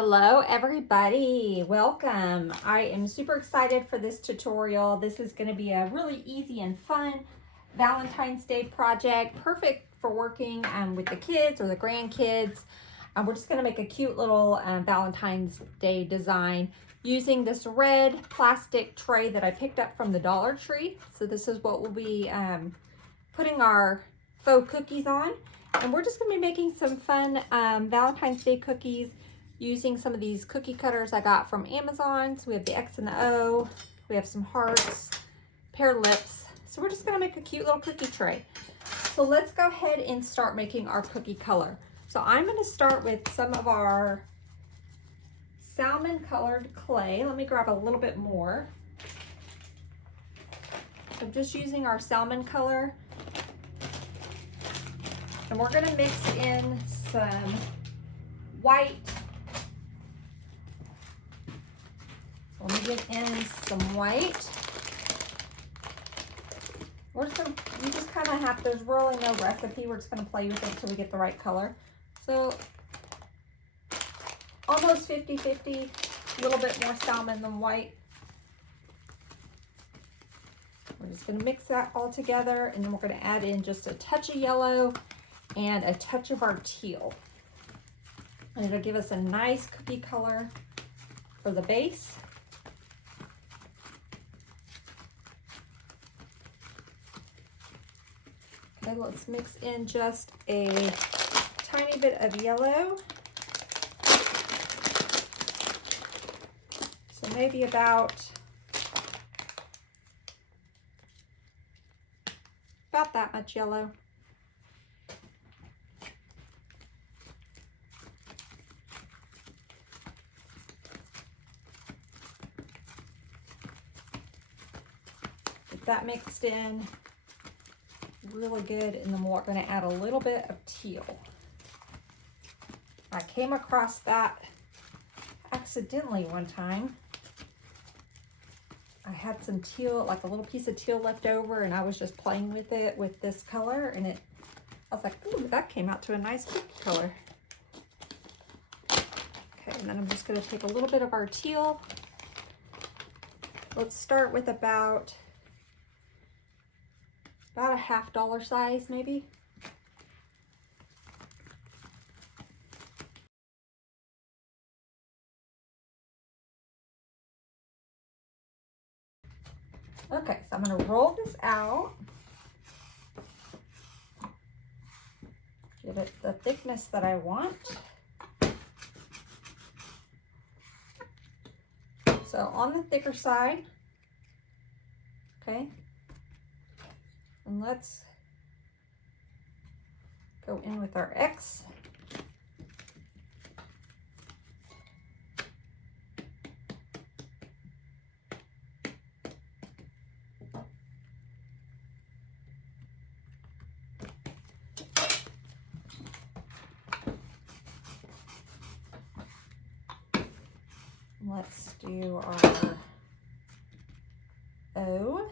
Hello everybody, welcome. I am super excited for this tutorial. This is going to be a really easy and fun Valentine's Day project, perfect for working with the kids or the grandkids. We're just going to make a cute little Valentine's Day design using this red plastic tray that I picked up from the Dollar Tree. So this is what we'll be putting our faux cookies on. And we're just going to be making some fun Valentine's Day cookies using some of these cookie cutters I got from Amazon. So we have the X and the O, we have some hearts, pear lips. So we're just gonna make a cute little cookie tray. So let's go ahead and start making our cookie color. So I'm gonna start with some of our salmon colored clay. Let me grab a little bit more. So I'm just using our salmon color. And we're gonna mix in some white. Let me get in some white. You just kind of have, there's really no recipe. We're just going to play with it until we get the right color. So almost 50-50, a little bit more salmon than white. We're just going to mix that all together, and then we're going to add in just a touch of yellow and a touch of our teal. And it'll give us a nice cookie color for the base. Okay, let's mix in just a tiny bit of yellow. So maybe about that much yellow. Get that mixed in really good, and then we're going to add a little bit of teal. I came across that accidentally one time. I had some teal, like a little piece of teal left over, and I was just playing with it with this color, and I was like, ooh, that came out to a nice cookie color. Okay, and then I'm just going to take a little bit of our teal. Let's start with about a $half size maybe. Okay, so I'm going to roll this out. Give it the thickness that I want. So on the thicker side, okay. And let's go in with our X. Let's do our O.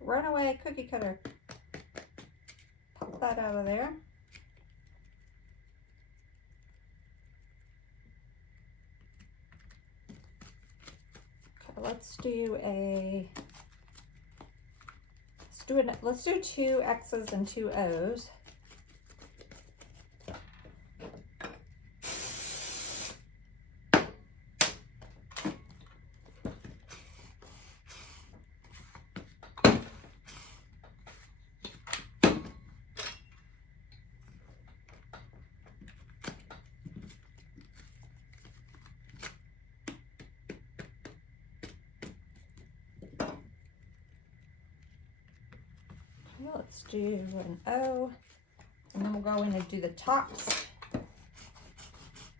Run away, cookie cutter. Pop that out of there. Okay, let's do 2 X's and 2 O's. Let's do an O, and then we'll go in and do the tops.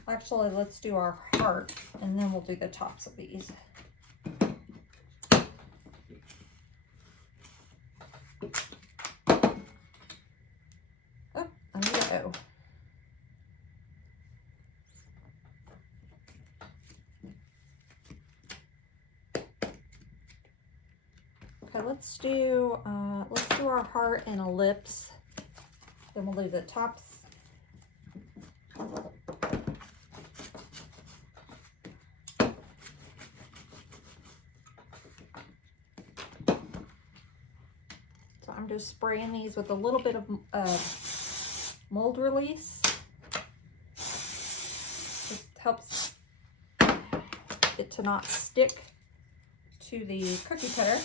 Actually, let's do our heart, and then we'll do the tops of these. Oh, I need an O. let's do our heart and ellipse. Then we'll do the tops. So I'm just spraying these with a little bit of mold release. Just helps it to not stick to the cookie cutter.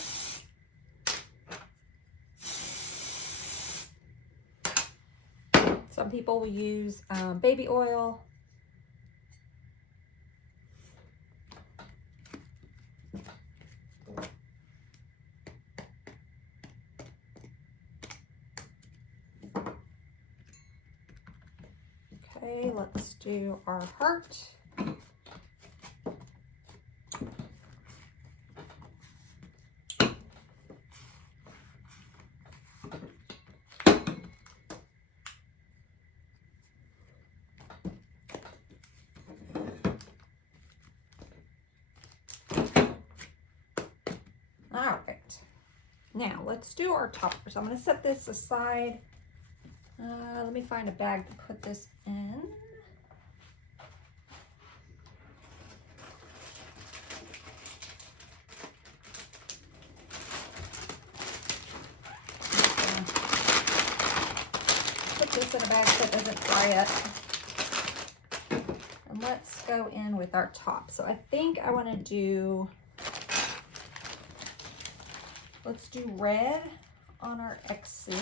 Some people will use baby oil. Okay, let's do our heart. All right, now let's do our toppers. I'm going to set this aside. Let me find a bag to put this in. Put this in a bag so it doesn't fry up. And let's go in with our top. So I think I want to do, let's do red on our X's.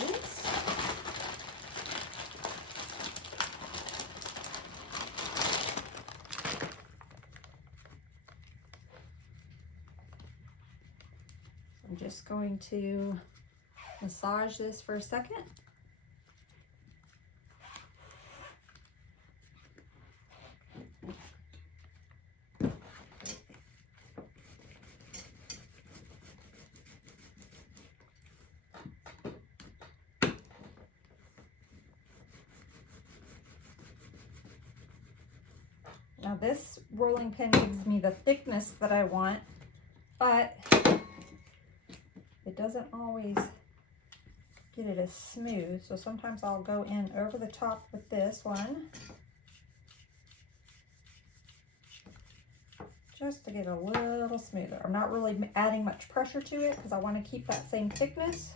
I'm just going to massage this for a second. Now this rolling pin gives me the thickness that I want, but it doesn't always get it as smooth. So sometimes I'll go in over the top with this one just to get a little smoother. I'm not really adding much pressure to it because I want to keep that same thickness.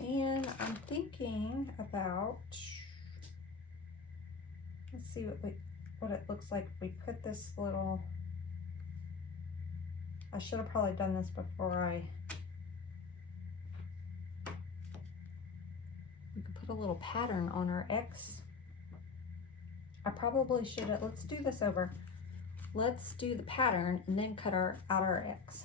And I'm thinking about, let's see what it looks like if we put this little, I should have probably done this before we could put a little pattern on our X. I probably should have, let's do this over. Let's do the pattern and then cut out our X.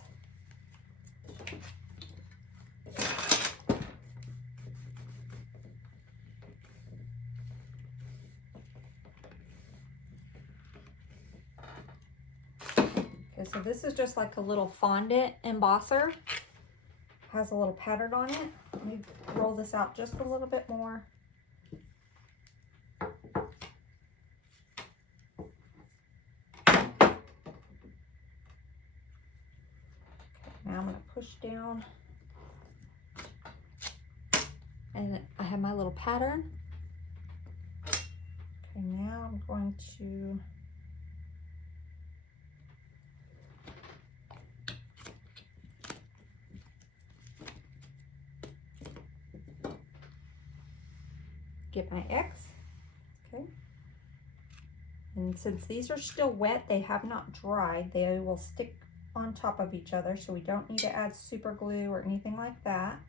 Okay, so this is just like a little fondant embosser. Has a little pattern on it. Let me roll this out just a little bit more. Now I'm going to push down. And I have my little pattern. Okay, now I'm going to get my X. Okay. And since these are still wet, they have not dried, they will stick on top of each other, so we don't need to add super glue or anything like that.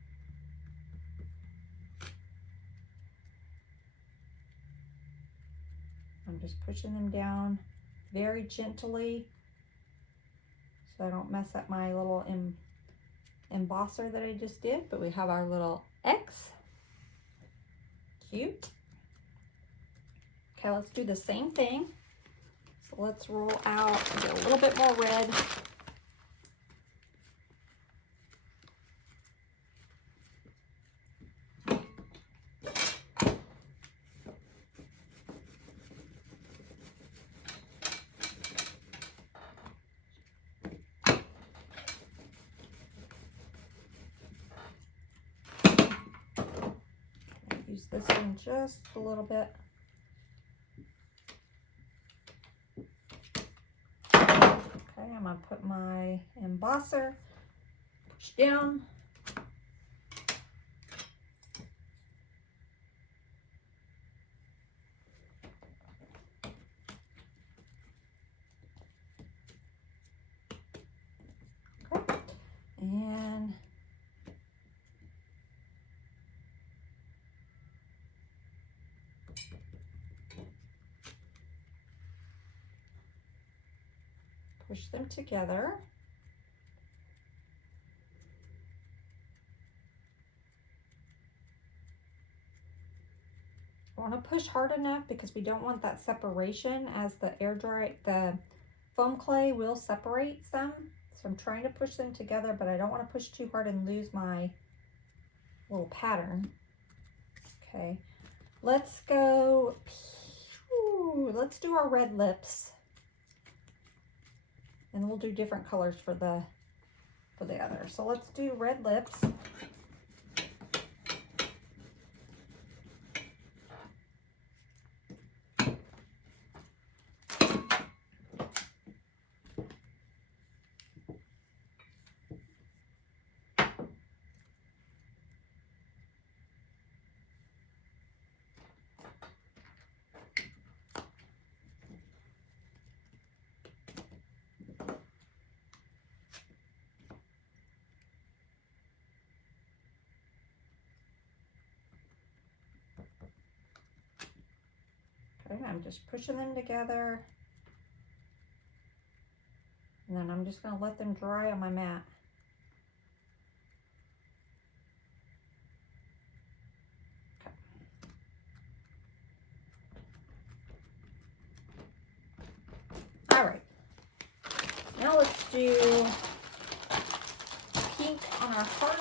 I'm just pushing them down very gently so I don't mess up my little embosser that I just did, but we have our little X. Cute. Okay, let's do the same thing. So let's roll out and get a little bit more red. Use this one just a little bit. Okay, I'm gonna put my embosser, push down. Okay, and push them together. I want to push hard enough because we don't want that separation, as the the foam clay will separate some. So I'm trying to push them together, but I don't want to push too hard and lose my little pattern. Okay, let's go. Let's do our red lips, and we'll do different colors for the other. So let's do red lips. Okay, I'm just pushing them together, and then I'm just going to let them dry on my mat. Okay. All right, now let's do pink on our heart.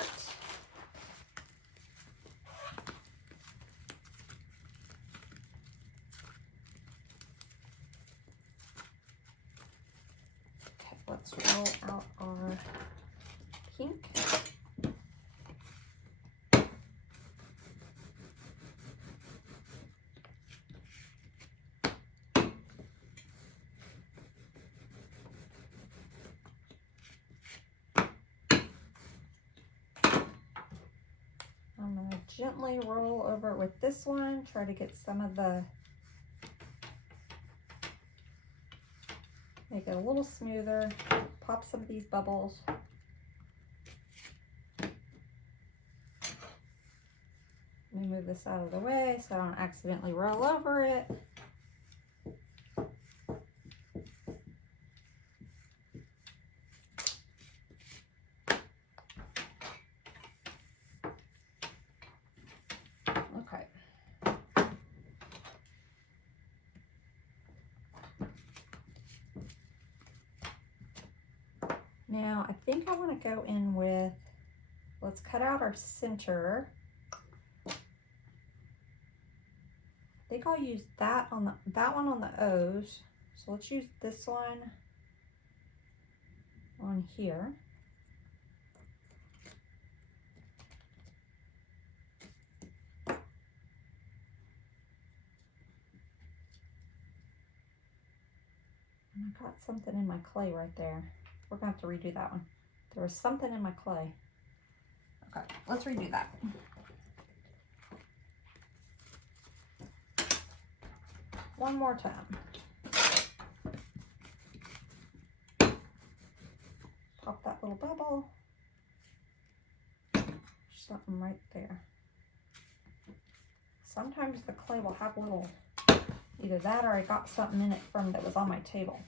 Let's roll out our pink. I'm going to gently roll over it with this one, try to get some of the, make it a little smoother, pop some of these bubbles. Let me move this out of the way so I don't accidentally roll over it. Okay. Now I think I want to go in with, let's cut out our center. I think I'll use that on that one on the O's. So let's use this one on here. And I got something in my clay right there. We're gonna have to redo that one. There was something in my clay. Okay, let's redo that. One more time. Pop that little bubble. Something right there. Sometimes the clay will have little, either that or I got something in it from that was on my table.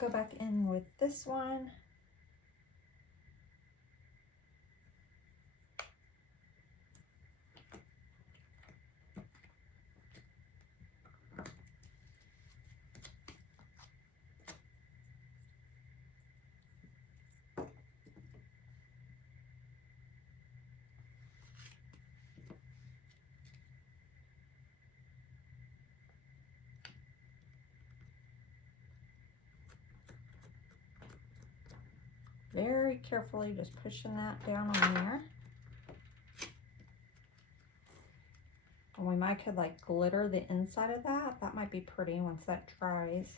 go back in with this one. Very carefully just pushing that down on there. And we might could like glitter the inside of that. That might be pretty once that dries.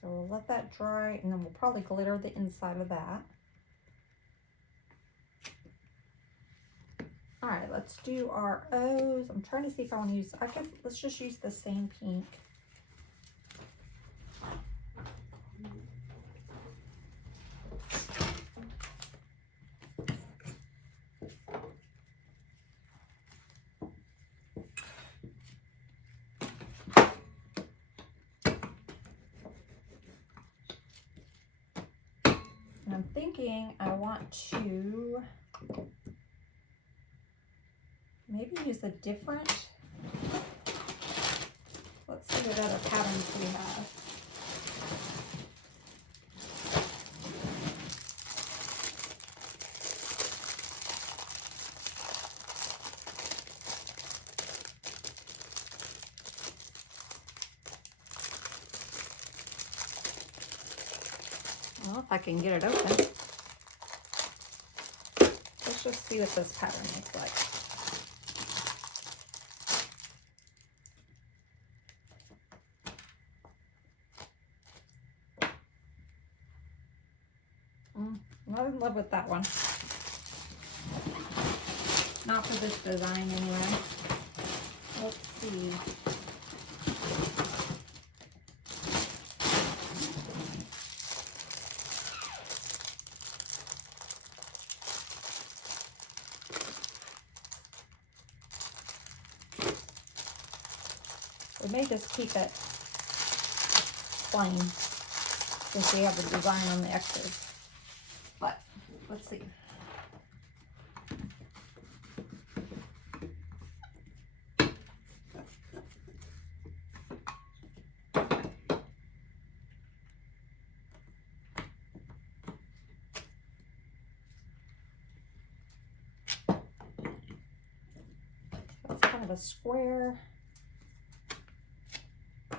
So we'll let that dry and then we'll probably glitter the inside of that. All right, let's do our O's. I'm trying to see if I want to use, I guess let's just use the same pink. And I'm thinking I want to maybe use a different, let's see what other patterns we have. Well, if I can get it open. Let's just see what this pattern looks like. Not in love with that one. Not for this design anyway. Let's see. We may just keep it plain since we have the design on the X's. But let's see. That's kind of a square. I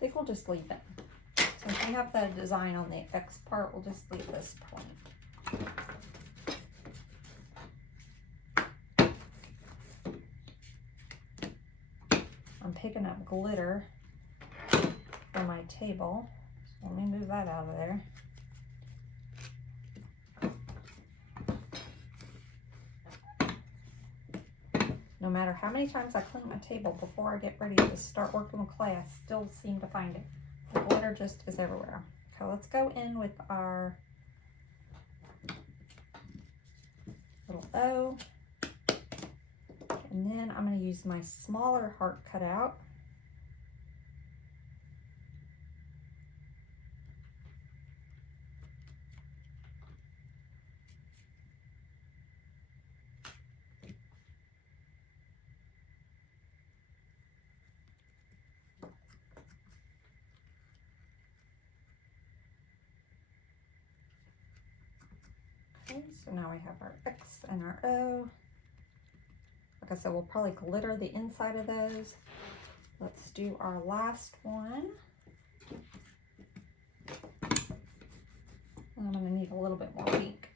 think we'll just leave it. Since we have the design on the X part, we'll just leave this point. I'm picking up glitter for my table. So let me move that out of there. No matter how many times I clean my table before I get ready to start working with clay, I still seem to find it. The glitter just is everywhere. Okay, let's go in with our little O. And then I'm going to use my smaller heart cutout. Okay, so now we have our X and our O. Like I said, we'll probably glitter the inside of those. Let's do our last one. And I'm going to need a little bit more pink.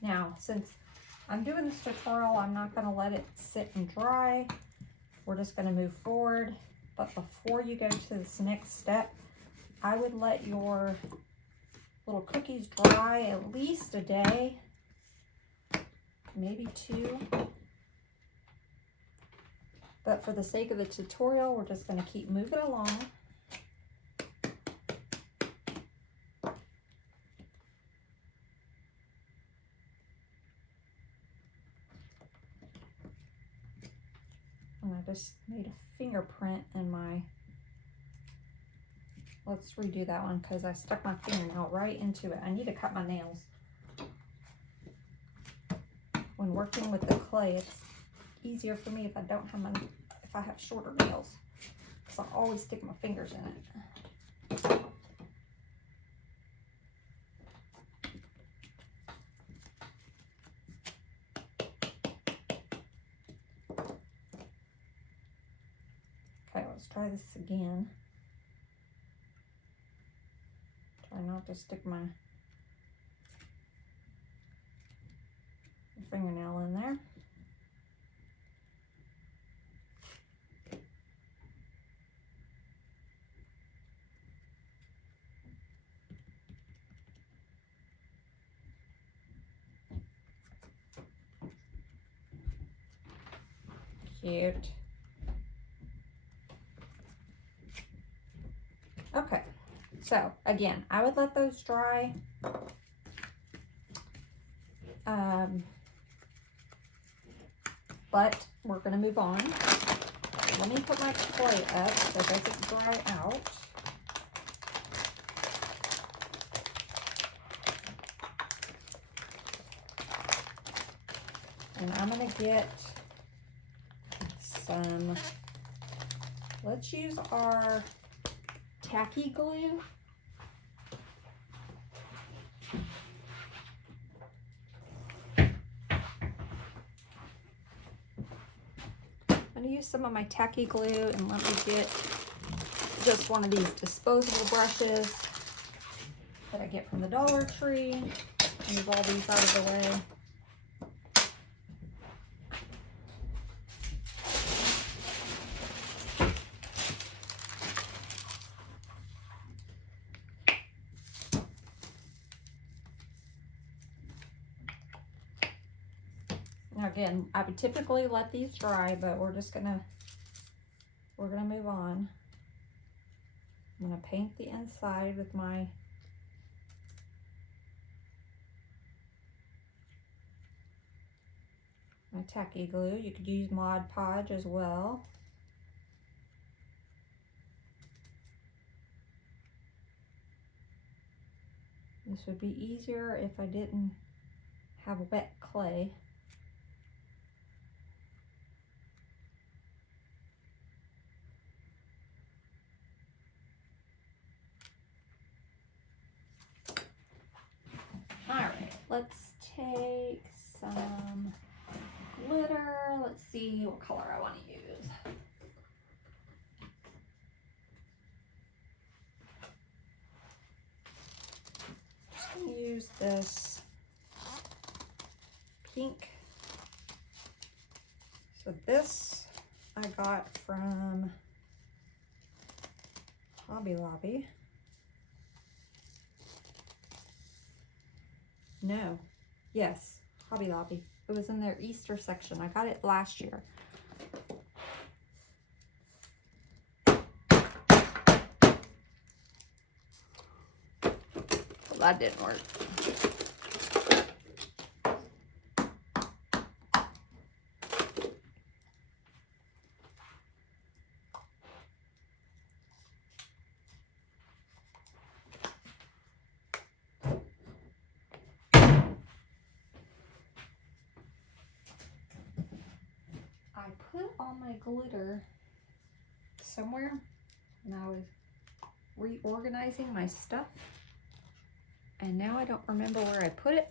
Now, since I'm doing this tutorial, I'm not going to let it sit and dry. We're just going to move forward. But before you go to this next step, I would let your little cookies dry at least a day. maybe 2. But for the sake of the tutorial, we're just going to keep moving along. And I just made a fingerprint in my, let's redo that one because I stuck my fingernail right into it. I need to cut my nails. When working with the clay, it's easier for me if I don't have if I have shorter nails, because I always stick my fingers in it. Okay, let's try this again. Try not to stick my fingernail in there. Cute. Okay, so again, I would let those dry. But we're going to move on. Let me put my clay up so it doesn't dry out. And I'm going to get some, let's use our tacky glue. I'm going to use some of my tacky glue, and let me get just one of these disposable brushes that I get from the Dollar Tree. Move all these out of the way. Now again, I would typically let these dry, but we're gonna move on. I'm gonna paint the inside with my tacky glue. You could use Mod Podge as well. This would be easier if I didn't have wet clay. Alright, let's take some glitter. Let's see what color I want to use. Just going to use this pink. So this I got from Hobby Lobby. No, yes, Hobby Lobby. It was in their Easter section. I got it last year. Well, that didn't work. I put all my glitter somewhere, and I was reorganizing my stuff, and now I don't remember where I put it,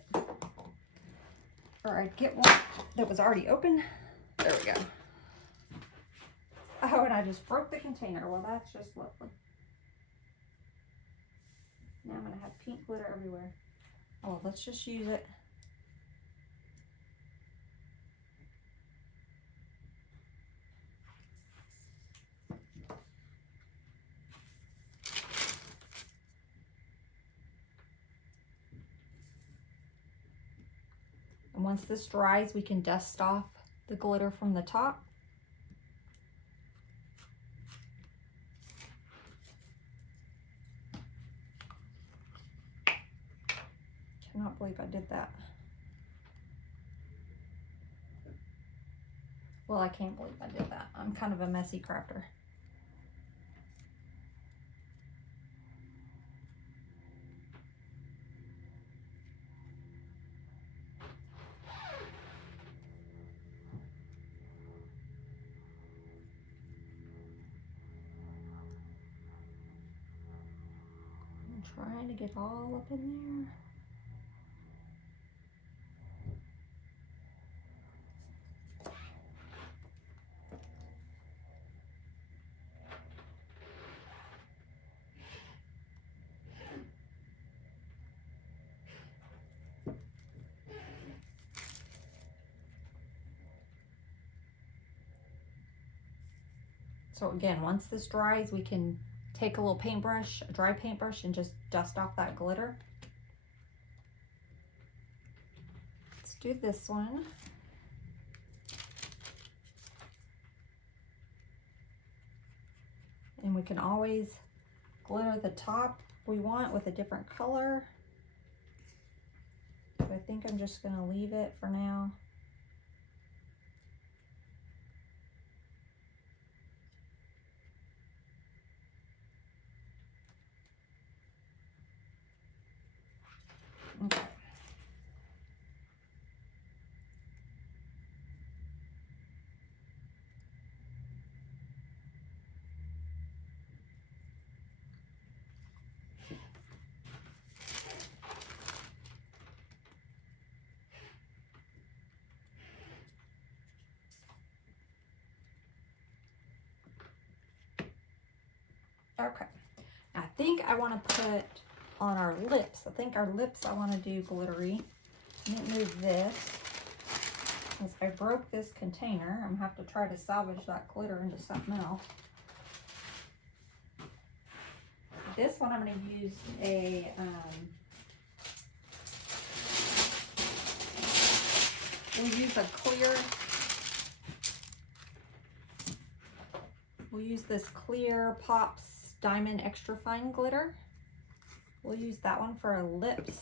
or I'd get one that was already open. There we go. Oh, and I just broke the container. Well, that's just lovely. Now I'm going to have pink glitter everywhere. Oh, let's just use it. once this dries, we can dust off the glitter from the top. Cannot believe I did that. Well, I can't believe I did that. I'm kind of a messy crafter. I'm trying to get all up in there. So again, once this dries, we can take a little paintbrush, a dry paintbrush, and just dust off that glitter. Let's do this one. And we can always glitter the top if we want with a different color. So I think I'm just going to leave it for now. Okay. Okay. I think I want to put on our lips. I think our lips I want to do glittery. Let me move this. Since I broke this container, I'm going to have to try to salvage that glitter into something else. This one I'm going to use a we'll use this clear Pops Diamond Extra Fine Glitter. We'll use that one for our lips.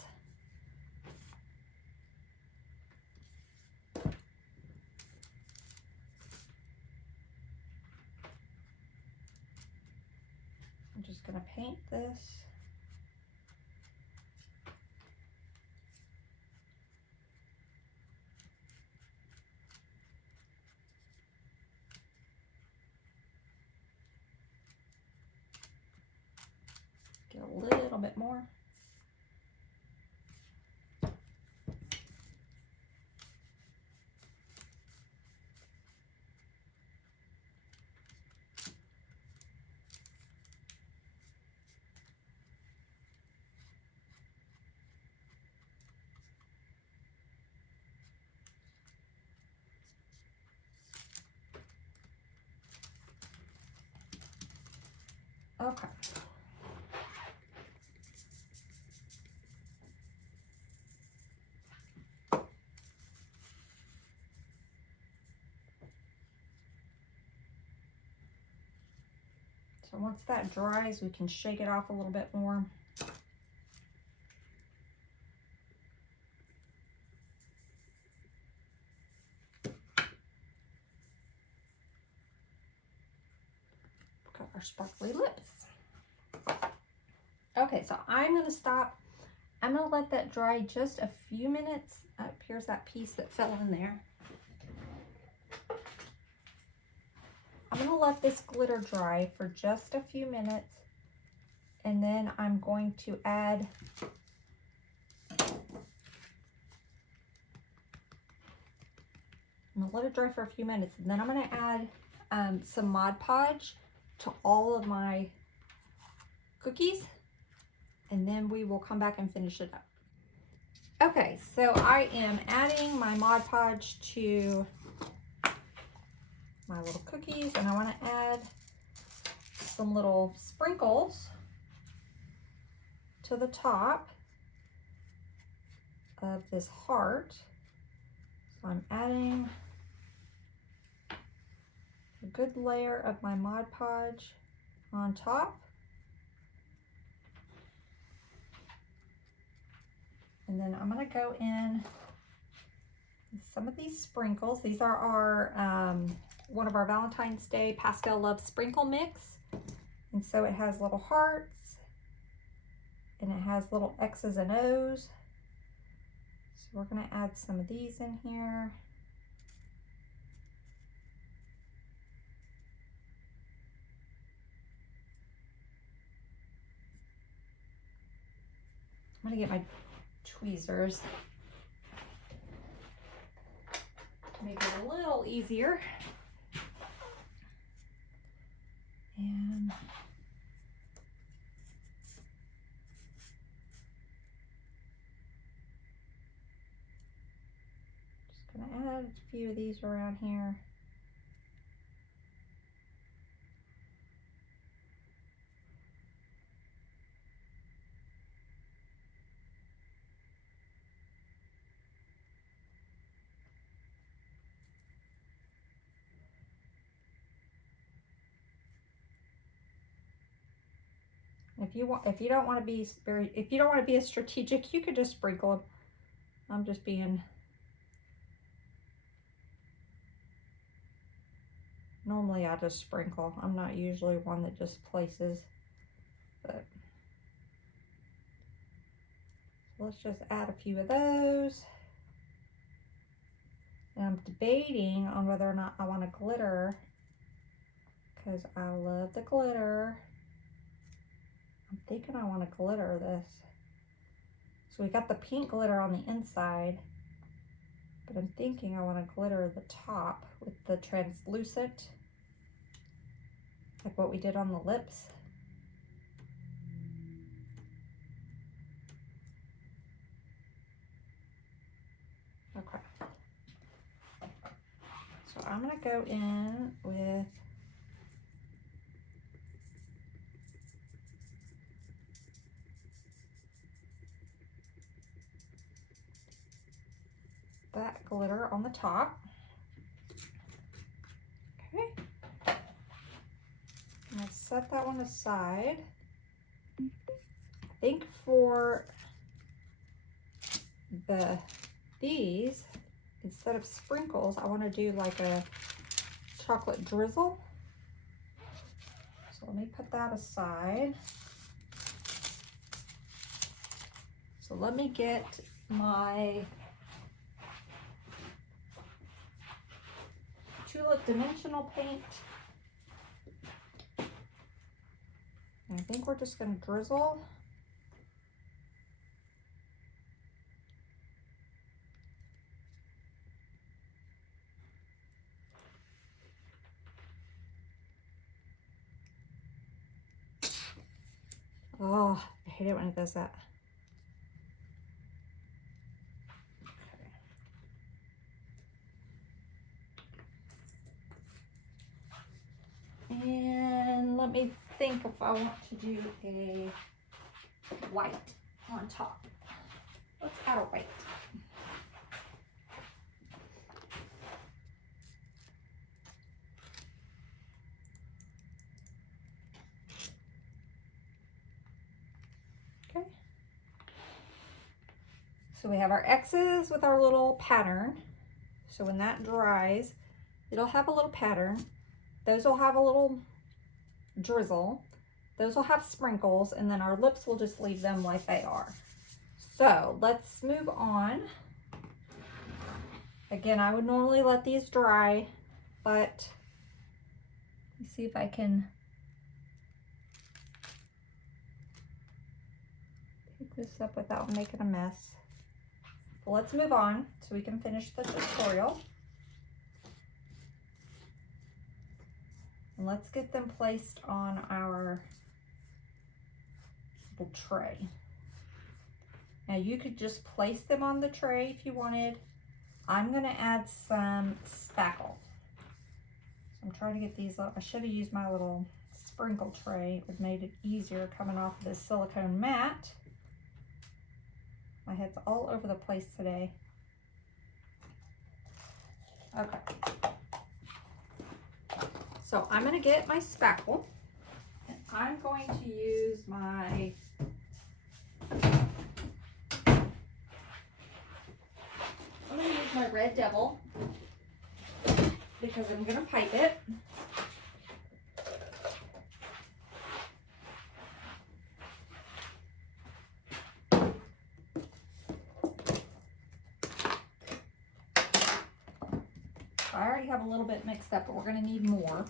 I'm just going to paint this. Get a little bit more. Okay. So once that dries, we can shake it off a little bit more. Got our sparkly lips. Okay, so I'm going to stop. I'm going to let that dry just a few minutes. Here's that piece that fell in there. I'm going to let this glitter dry for just a few minutes, and then I'm going to add I'm going to let it dry for a few minutes, and then I'm going to add some Mod Podge to all of my cookies, and then we will come back and finish it up. Okay, so I am adding my Mod Podge to my little cookies, and I want to add some little sprinkles to the top of this heart. So I'm adding a good layer of my Mod Podge on top. And then I'm going to go in with some of these sprinkles. These are our one of our Valentine's Day Pastel Love Sprinkle Mix. And so it has little hearts and it has little X's and O's. So we're going to add some of these in here. I'm going to get my tweezers to make it a little easier. And just going to add a few of these around here. If you don't want to be as strategic, you could just sprinkle them. I'm just being, normally I just sprinkle. I'm not usually one that just places, but let's just add a few of those. And I'm debating on whether or not I want a glitter, because I love the glitter. I'm thinking I want to glitter this. So we got the pink glitter on the inside, but I'm thinking I want to glitter the top with the translucent, like what we did on the lips. Okay. So I'm going to go in with that glitter on the top. Okay. I'm going to set that one aside. I think for these, instead of sprinkles, I want to do like a chocolate drizzle. So let me put that aside. So let me get my Tulip Dimensional Paint. And I think we're just going to drizzle. Oh, I hate it when it does that. And let me think if I want to do a white on top. Let's add a white. Okay. So we have our X's with our little pattern. So when that dries, it'll have a little pattern. Those will have a little drizzle. Those will have sprinkles, and then our lips will just leave them like they are. So let's move on. Again, I would normally let these dry, but let's see if I can pick this up without making a mess. But let's move on so we can finish the tutorial. And let's get them placed on our little tray. Now you could just place them on the tray if you wanted. I'm gonna add some spackle. So I'm trying to get these, I should have used my little sprinkle tray. It would have made it easier coming off of this silicone mat. My head's all over the place today. Okay. So I'm going to get my spackle, and I'm going to use my Red Devil because I'm going to pipe it. I already have a little bit mixed up, but we're going to need more.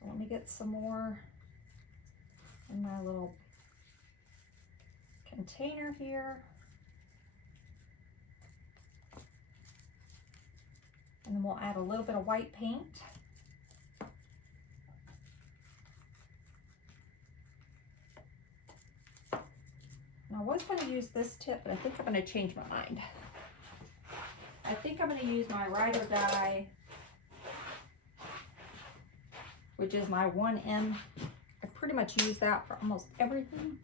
So let me get some more in my little container here. And then we'll add a little bit of white paint. And I was going to use this tip, but I think I'm going to change my mind. I think I'm going to use my Ride or Die, which is my 1M. I pretty much use that for almost everything.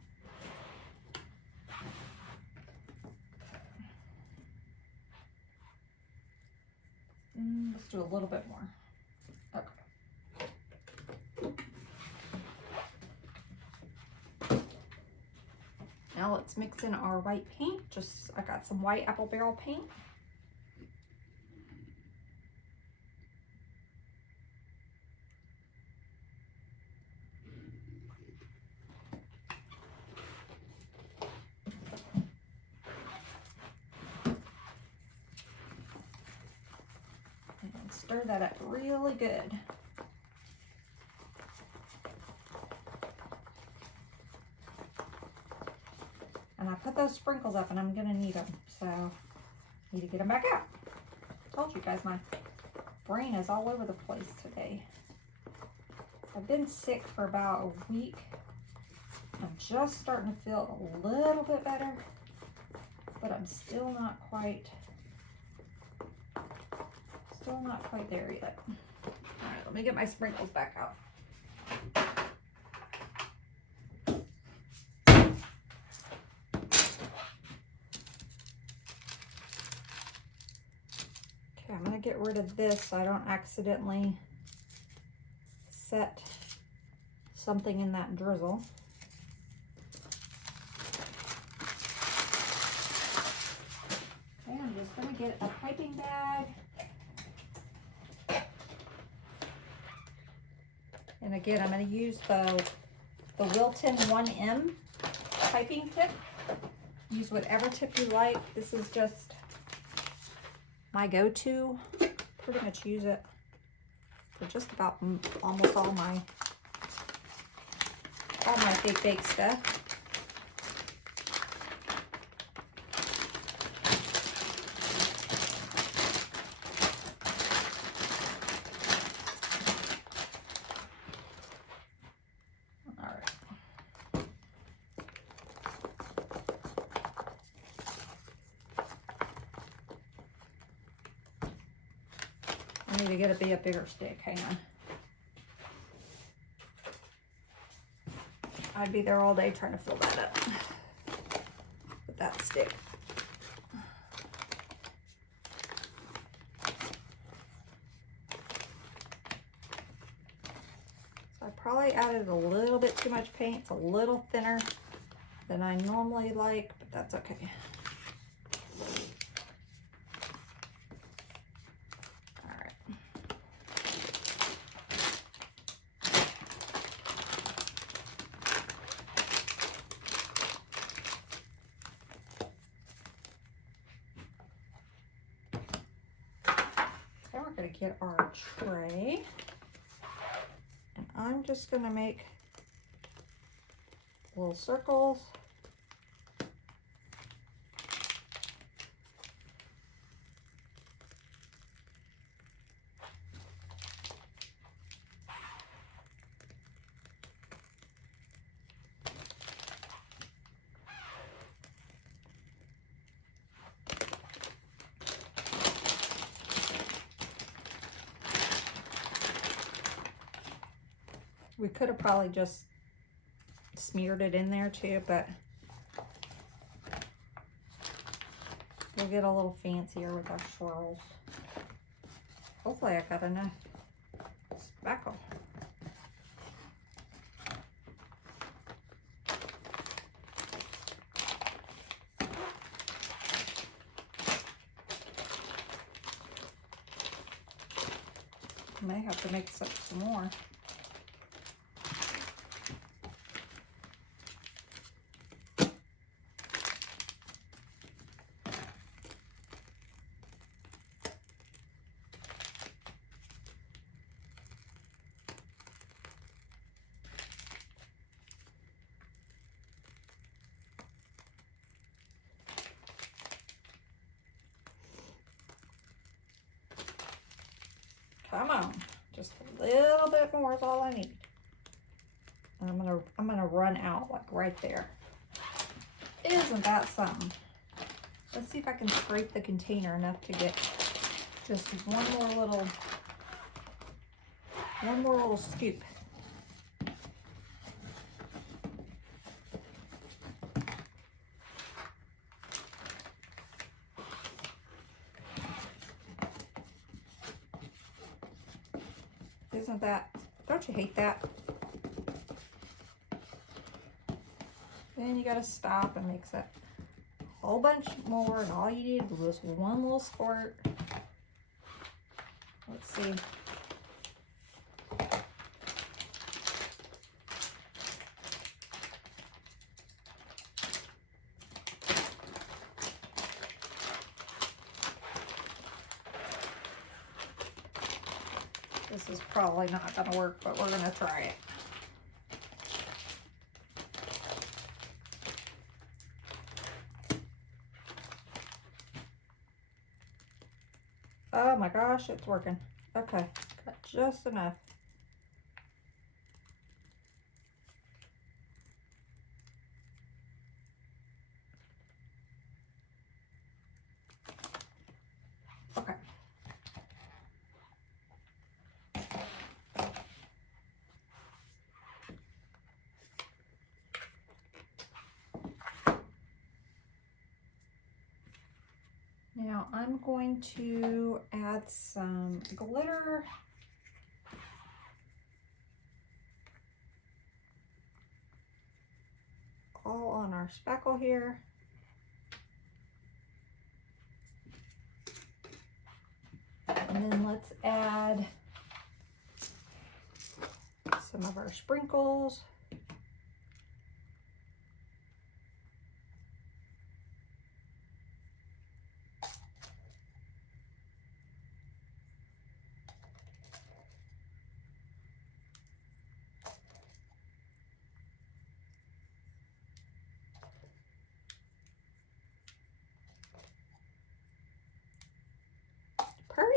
Let's do a little bit more. Okay. Now let's mix in our white paint. I got some white apple barrel paint. And stir that up really good. And I put those sprinkles up and I'm gonna need them, so I need to get them back out. I told you guys my brain is all over the place today. I've been sick for about a week. I'm just starting to feel a little bit better, but I'm still not quite there yet. All right, let me get my sprinkles back out. I'm going to get rid of this so I don't accidentally set something in that drizzle. Okay, I'm just going to get a piping bag. And again, I'm going to use the Wilton 1M piping tip. Use whatever tip you like. This is just my go-to. Pretty much use it for just about almost all my fake bake stuff. I need to get a bigger stick, hang on. I'd be there all day trying to fill that up with that stick. So I probably added a little bit too much paint. It's a little thinner than I normally like, but that's okay. Going to get our tray, and I'm just going to make little circles. We could have probably just smeared it in there too, but We'll get a little fancier with our swirls. Hopefully I got enough spackle. May have to mix up some more. Come on, just a little bit more is all I need. And I'm gonna run out like right there. Isn't that something? Let's see if I can scrape the container enough to get just one more little scoop. Isn't that, don't you hate that? Then you gotta stop and mix it a whole bunch more, and all you need was one little squirt. Let's see. This is probably not gonna work, but we're gonna try it. Oh my gosh, it's working. Okay, got just enough. Okay. Now I'm going to add some glitter. All on our spackle here. And then let's add some of our sprinkles.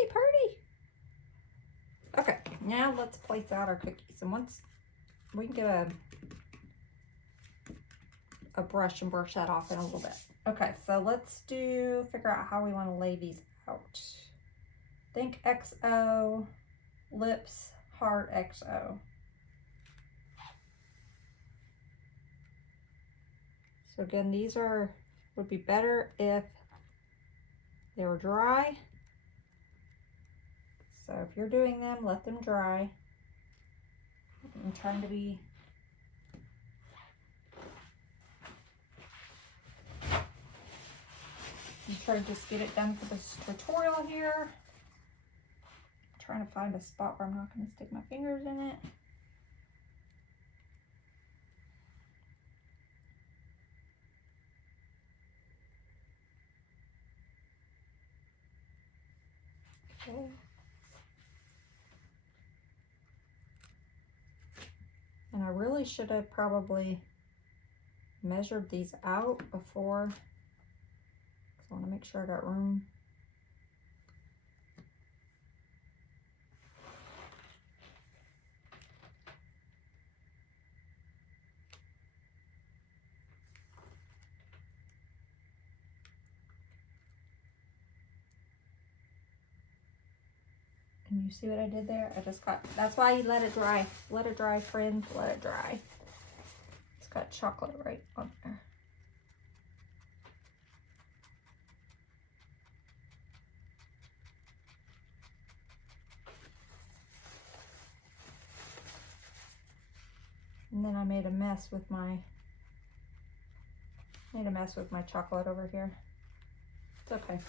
Pretty. Okay, now let's place out our cookies. And once we can get a brush and brush that off in a little bit. Okay, so let's figure out how we want to lay these out. Think XO, lips, heart XO. So again, these would be better if they were dry. So if you're doing them, let them dry. I'm trying to be just get it done for this tutorial here. I'm trying to find a spot where I'm not going to stick my fingers in it. Okay. And I really should have probably measured these out before, because I want to make sure I got room. And you see what I did there? That's why you let it dry. Let it dry, friends, let it dry. It's got chocolate right on there. And then I made a mess with my chocolate over here. It's okay.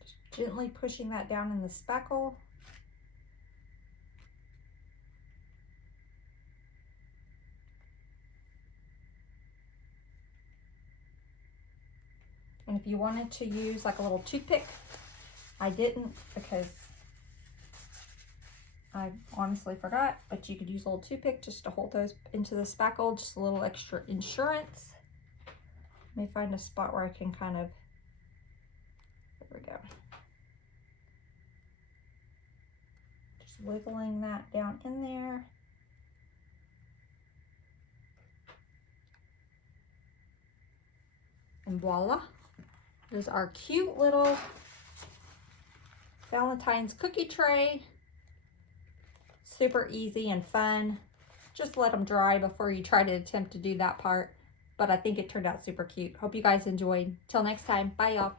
Just gently pushing that down in the spackle. And if you wanted to use like a little toothpick, I didn't because I honestly forgot, but you could use a little toothpick just to hold those into the spackle, just a little extra insurance. Let me find a spot where I can kind of, there we go. Just wiggling that down in there. And voila. There's our cute little Valentine's cookie tray. Super easy and fun. Just let them dry before you try to attempt to do that part. But I think it turned out super cute. Hope you guys enjoyed. Till next time. Bye, y'all.